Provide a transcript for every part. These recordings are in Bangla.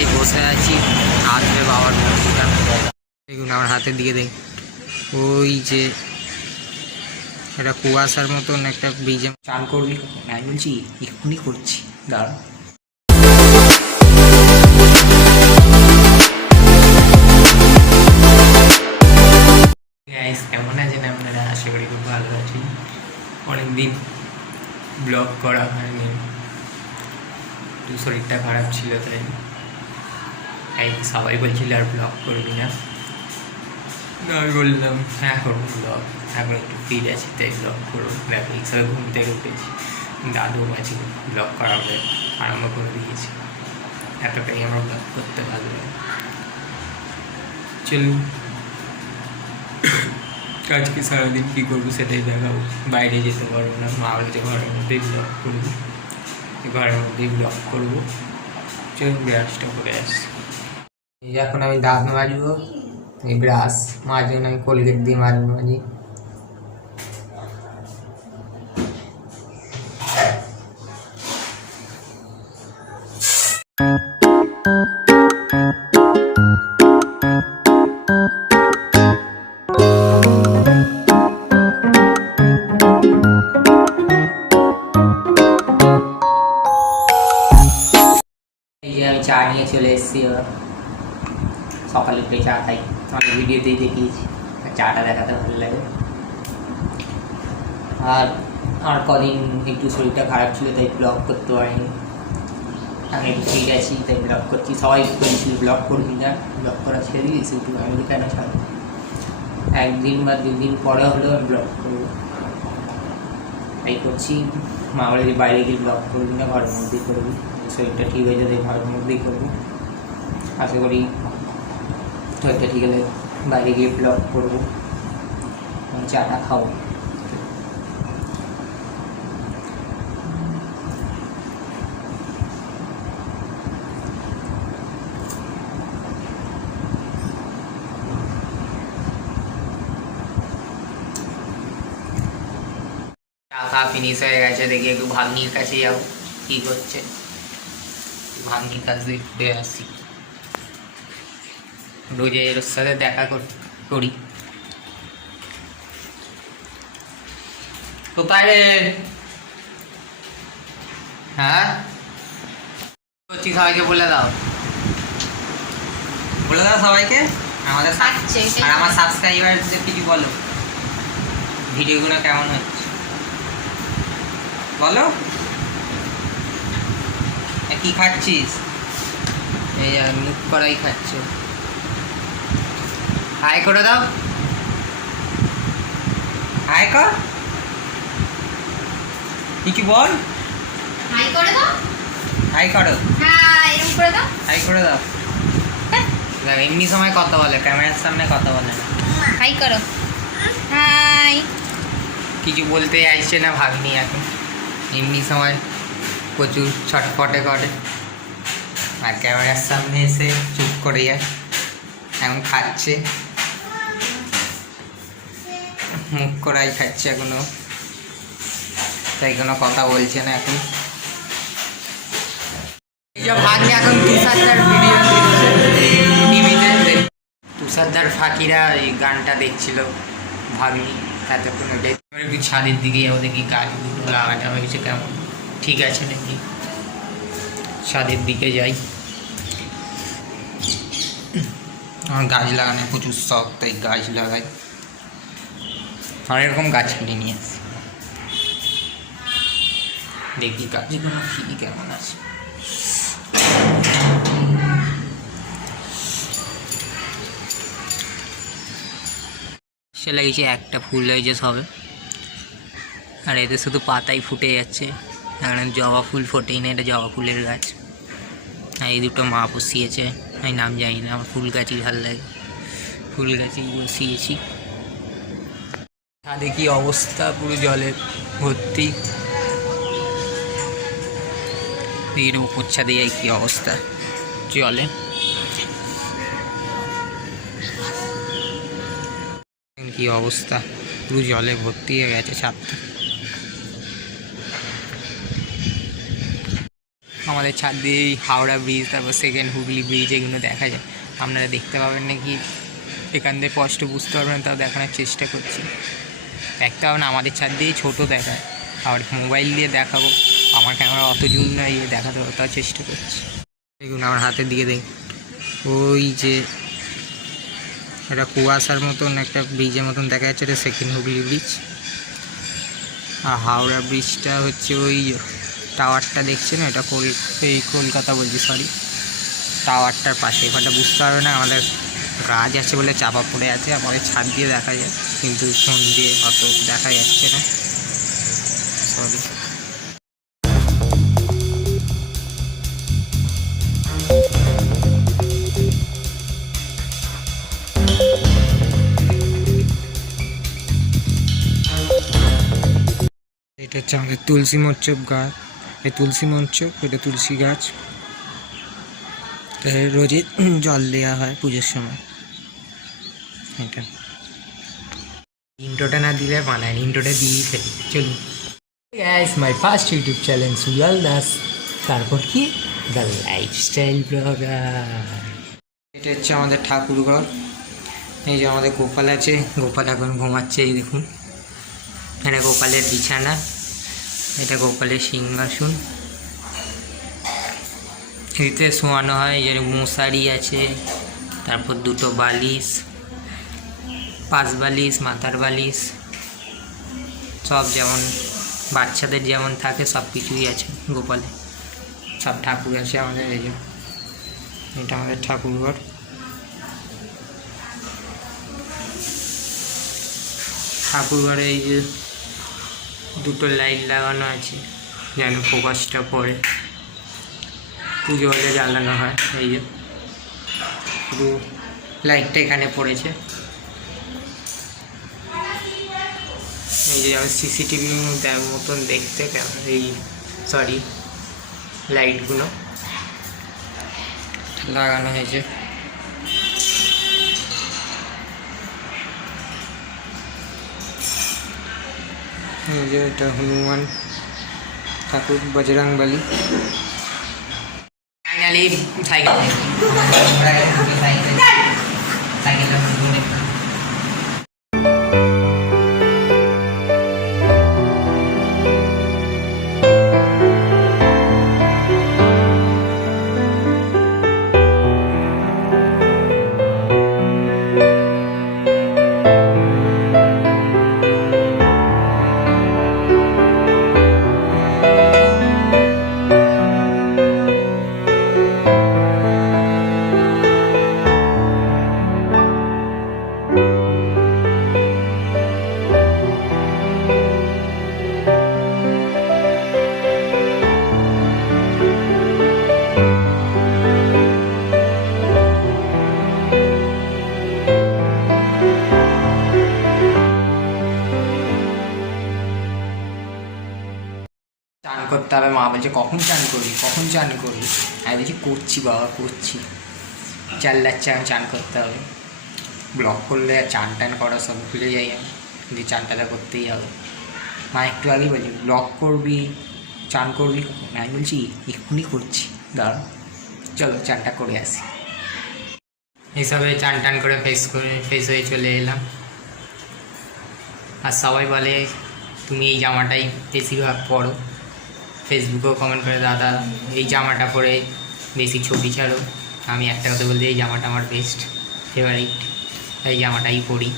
এই বসে আছি, আসবে বাবার মূর্তিটা। দেখুন আমার হাতের দিকে দেখ, ওই যে একটা কুয়াশার মতন একটা ব্রিজে। চান করবি? আমি বলছি এক্ষুনি করছি, দাঁড়া। কেমন আছেন আপনারা? আশা করি খুব ভালো আছি। অনেকদিন ব্লগ করা হয়নি, একটু শরীরটা খারাপ ছিল, তাই সবাই বলছিল আর ব্লগ করবি না। আমি বললাম হ্যাঁ করবো ব্লগ, এখন একটু ফ্রি আছি তাই ব্লগ করবো। দেখো সবাই ঘুম থেকে উঠেছি, দাদু আছে, ব্লগ করা হবে আরম্ভ করে দিয়েছি। এতটাই আমার ব্লগ করতে ভালো লাগে। চলুন আজকে সারাদিন কী করবো সেটাই দেখাবো। বাইরে যেতে পারবো না, মা বলছে ঘরের মধ্যেই ব্লগ করবো, ঘরের মধ্যেই ব্লগ করবো। চলুন ব্রাশটা করে আসছি। এখন আমি দাঁত মাজবো, এই ব্রাশ মাঝে আমি কোলগেট দিয়ে মাজবো। মাঝে আমি চা নিয়ে চলে এসেছি। সকালে উঠে চা খাই, অনেক ভিডিওতেই দেখিয়েছি, চাটা দেখাতে ভালো লাগে। আর কদিন একটু শরীরটা খারাপ ছিল তাই ব্লগ করতে পারিনি, আমি একটু ঠিক আছি তাই ব্লগ করছি। সবাই বলছিল ব্লগ করবি না, ব্লগ করা ছেড়ে দিয়েছি একটু। আমি কেন ছাড়ব, একদিন বা দুদিন পরে হলেও আমি ব্লগ করবো, তাই করছি। মা বলে যে বাইরে গিয়ে ব্লগ করবি না, ঘরের মধ্যেই করবি, শরীরটা ঠিক হয়ে যাবে ঘরের মধ্যেই করবো। আশা করি শরীরটা ঠিক হলে বাইরে গিয়ে ব্লগ করবো, চাটা খাবো। চা খাওয়া ফিনিশ হয়ে গেছে, দেখি একটু ভাগ্নির কাছে যাবো কী করছে। ভাগ্নির কাছে ঘুরে আসি, রোজের সাথে দেখা করি। কোথায় রে? হ্যাঁ করছি, সবাইকে বলে দাও, বলে দাও সবাইকে। আমাদের আর আমার সাবস্ক্রাইবারদের কিছু বলো, ভিডিওগুলো কেমন হচ্ছে বলো। কি খাচ্ছিস? এই মুখ করাই খাচ্ছ। হাই করে দাও, হাই কর, কিছু বল। হাই করে দাও, হাই করো, হাই এরকম করে দাও, হাই করে দাও। এমনি সময় কথা বলে, ক্যামেরার সামনে কথা বলে না। হাই করো, হাই। কিছু বলতে আসছে না ভাবিনি এখন, এমনি সময় প্রচুর ছটফটে করে, আর ক্যামেরার সামনে এসে চুপ করে যায়। এখন খাচ্ছে, মুখ করাই খাচ্ছে এখনো, তাই কোনো কথা বলছে না এখন। ভাগ্নে এখন তুষারদার ভিডিও দিচ্ছে টিভিতে, তুষারদার ফাঁকিরা এই গানটা দেখছিল ভাগ্নি এতক্ষণ। ওটাই একটু ছাদের দিকে যাবো, দেখি গাছগুলো লাগাটা হয়েছে কেমন, ঠিক আছে নাকি। ছাদের দিকে যাই, আমার গাছ লাগানো প্রচুর শখ, তাই গাছ লাগাই। অনেক রকম গাছ কিনে নিয়ে আসি, দেখি গাছগুলো কি কেমন আছে। সে লাগিয়েছে, একটা ফুল হয়েছে সবে, আর এতে শুধু পাতাই ফুটে যাচ্ছে। এখানে জবা ফুল ফোটেই না, এটা জবা ফুলের গাছ। আর এই দুটো মা বসিয়েছে, আমি নাম জানি না, আমার ফুল গাছই ভালো লাগে, ফুল গাছেই বসিয়েছি। ছাদে কি অবস্থা, পুরো জলে ভর্তি। এর উপর ছাদে যাই কি অবস্থা জলে, কি অবস্থা, পুরো জলে ভর্তি হয়ে গেছে ছাদটা। আমাদের ছাদ দিয়ে হাওড়া ব্রিজ, তারপর সেকেন্ড হুগলি ব্রিজ এগুলো দেখা যায়। আপনারা দেখতে পাবেন নাকি এখান থেকে স্পষ্ট বুঝতে পারবেন, তাও দেখানোর চেষ্টা করছি। দেখতে হবে না, আমাদের ছাদ দিয়েই ছোটো দেখায়, আর মোবাইল দিয়ে দেখাবো, আমার ক্যামেরা অত জুম না ইয়ে দেখাতে হবে, তাও চেষ্টা করছি। দেখুন আমার হাতের দিকে দেখ, ওই যে এটা কুয়াশার মতন একটা ব্রিজের মতন দেখা যাচ্ছে, এটা সেকেন্ড হুগলি ব্রিজ। আর হাওড়া ব্রিজটা হচ্ছে ওই টাওয়ারটা দেখছেন, এটা এই কলকাতা বলছি, সরি, টাওয়ারটার পাশে। এখানটা বুঝতে পারবে না, আমাদের গাছ আছে বলে চাপা পড়ে আছে, আমাদের ছাদ দিয়ে দেখা যায়, কিন্তু ফোন দিয়ে অত দেখা যাচ্ছে না, সরি। এটা হচ্ছে আমাদের তুলসী মচ্ছব গাছ, এই তুলসী মচ্ছব, এটা তুলসী গাছ, রোজই জল দেওয়া হয় পুজোর সময়। এটা ইন্ট্রোটা না দিলে বানায়, ইন্ট্রোটা দিয়েই ফেলি। চলুন, guess my first YouTube channel Suyal Das, তারপর কি দ্য লাইফস্টাইল ব্লগার। এটা হচ্ছে আমাদের ঠাকুরঘর। এই যে আমাদের গোপাল আছে, গোপাল এখন ঘুমাচ্ছে, এই দেখুন, এটা গোপালের বিছানা, এটা গোপালের সিংহাসন, এতে শোয়ানো হয়। যে মশারি আছে, তারপর দুটো বালিশ, পাশ বালিশ, মাথার বালিশ, সব যেমন বাচ্চাদের যেমন থাকে সব কিছুই আছে গোপালে। সব ঠাকুর আছে আমাদের। এই যে এটা আমাদের ঠাকুরঘর। ঠাকুরঘরে এই যে দুটো লাইট লাগানো আছে যেন ফোকাসটা পড়ে, পুজো হলে জ্বালানো হয়। এই যে পুরো লাইটটা এখানে পড়েছে। এই যে সিসিটিভি মতন দেখতে এই সরি লাইটগুলো লাগানো হয়েছে। এই যে এটা হনুমান ঠাকুর, বজরংবলী। ফাইনালি সাইকেল চান করতে হবে। মা বলছে কখন চান করবি, কখন চান করবি, আমি বলছি করছি বাবা, করছি, চাল্লাচ্ছে, আমি চান করতে হবে। ব্লগ করলে চান টান করা সব ভুলে যাই আমি, যে চানটা করতেই হবে। মা একটু আগেই বলছি ব্লগ করবি, চান করবি, আমি বলছি এক্ষুনি করছি, দাঁড়াও, চলো চানটা করে আসি। এইসবে চান টান করে ফ্রেশ হয়ে চলে এলাম। আর সবাই বলে তুমি এই জামাটাই বেশিরভাগ পরো, ফেসবুকেও কমেন্ট করে দাদা এই জামাটা পরে বেশি ছবি ছাড়ো। আমি একটা কথা বলতে, এই জামাটা আমার বেস্ট ফেভারিট, এই জামাটাই পরি।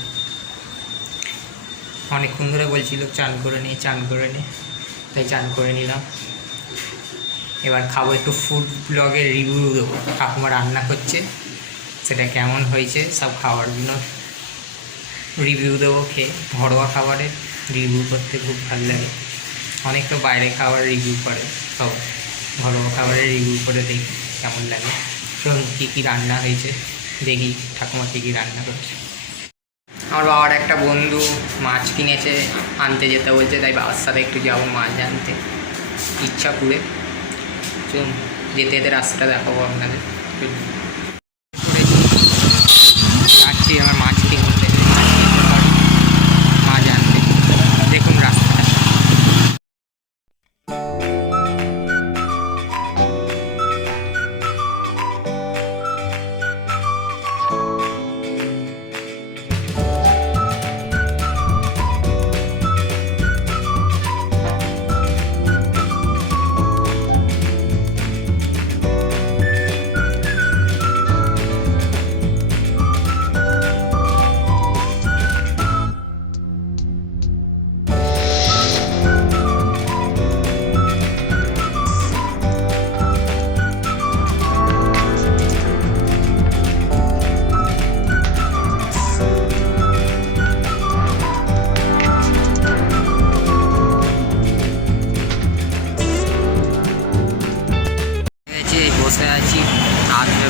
অনেকক্ষণ ধরে বলছিল চান করে নে, চান করে নে, তাই চান করে নিলাম। এবার খাবো, একটু ফুড ব্লগের রিভিউ দেবো। ঠাকুমা রান্না করছে, সেটা কেমন হয়েছে সব খাবারগুলো রিভিউ দেবো। খেয়ে ঘরোয়া খাবারের রিভিউ করতে খুব ভালো লাগে। অনেক তো বাইরে খাবার রিভিউ করে, সব ঘরোয়া খাবারের রিভিউ করে দেখি কেমন লাগে। শুনুন কী কী রান্না হয়েছে, দেখি ঠাকুমা কী কী রান্না করছে। আমার বাবার একটা বন্ধু মাছ কিনেছে, আনতে যেতে বলছে, তাই বাবার সাথে একটু যাবো মাছ আনতে ইচ্ছাপুরে। চলুন যেতে যেতে রাস্তাটা দেখাবো আপনাদের। যাচ্ছি আমার মাছ কিনতে, মাছ আনতে। দেখুন রাস্তাটা।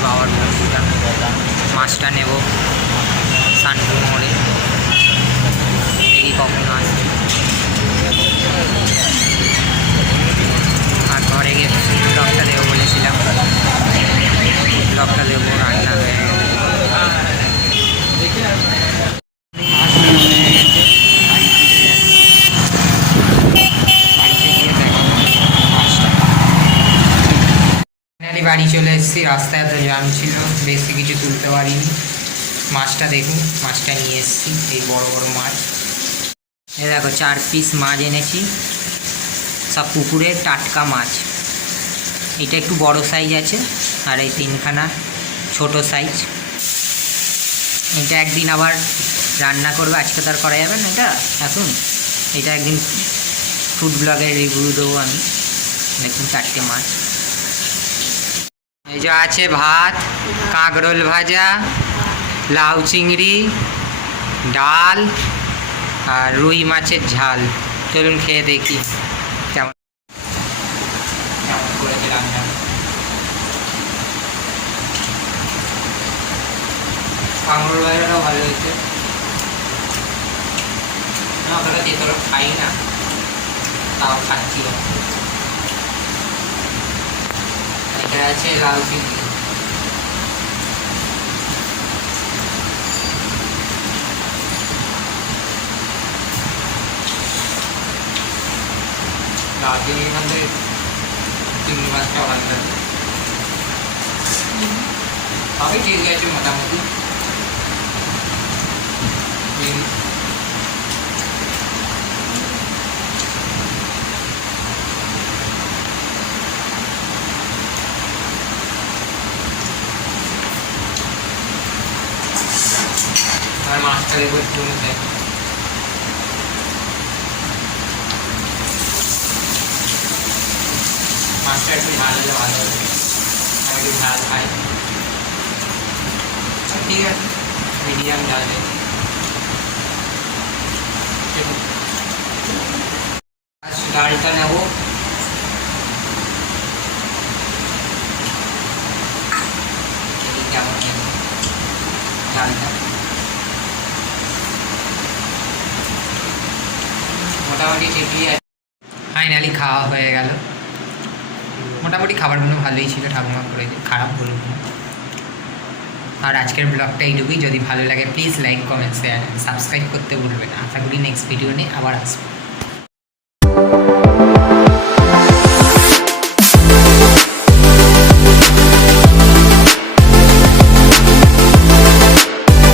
বাবার মূর্তিটা, মাছটা নেব সানপুর মোড়ে, দেখি কখন আসছে। আর ঘরে গিয়ে ব্লগটা দেবো বলেছিলাম, ব্লগটা দেবো, রান্না হয়ে গেছে। বাড়ি চলে এসেছি, রাস্তায় এত জ্যাম ছিল, বেশি কিছু তুলতে পারিনি। মাছটা দেখুন, মাছটা নিয়ে এসেছি, এই বড় বড় মাছ। এই দেখো 4 পিস মাছ এনেছি, সব পুকুরের টাটকা মাছ। এটা একটু বড় সাইজ আছে, আর এই 3খানা ছোট সাইজ। এটা একদিন আবার রান্না করবে, আজকে তো আর করা যাবে না এটা এখন। এটা একদিন ফুড ব্লগের রিভিউ দেবো আমি। দেখুন 4টে মাছ। এই যে আছে ভাত, কাঁকরোল ভাজা, লাউ চিংড়ি, ডাল আর রুই মাছের ঝাল। চলুন খেয়ে দেখি কেমন কেমন করেছে রান্না। কাঁকরোল ভাজাটাও ভালো হয়েছে। না অতটা তেতো খাই না, তাও খাচ্ছি। এটা আছে লাউ চিংড়ি। লাউ চিংড়ির মধ্যে চিংড়ি মাছটা ভালো, সবই ঠিক আছে মোটামুটি। আর মাছটা দেখবো একটু দেখ, মাছটা একটু ঝাল হলে ভালো হবে, আমি একটু ঝাল খাই। ঠিক আছে, মিডিয়াম ঝাল দেব। ডালটা নেব, কেমন নেব ডালটা। মোটামুটি ঠিকই আছে। ফাইনালি খাওয়া হয়ে গেল। মোটামুটি খাবারগুলো ভালোই ছিল, ঠাকুমা করেছে, খারাপ বলব না। আর আজকের ব্লগটা এইটুকুই। যদি ভালো লাগে please like, comment, share, subscribe করতে ভুলবেন না। আশা করি নেক্সট ভিডিও নিয়ে আবার আসবো।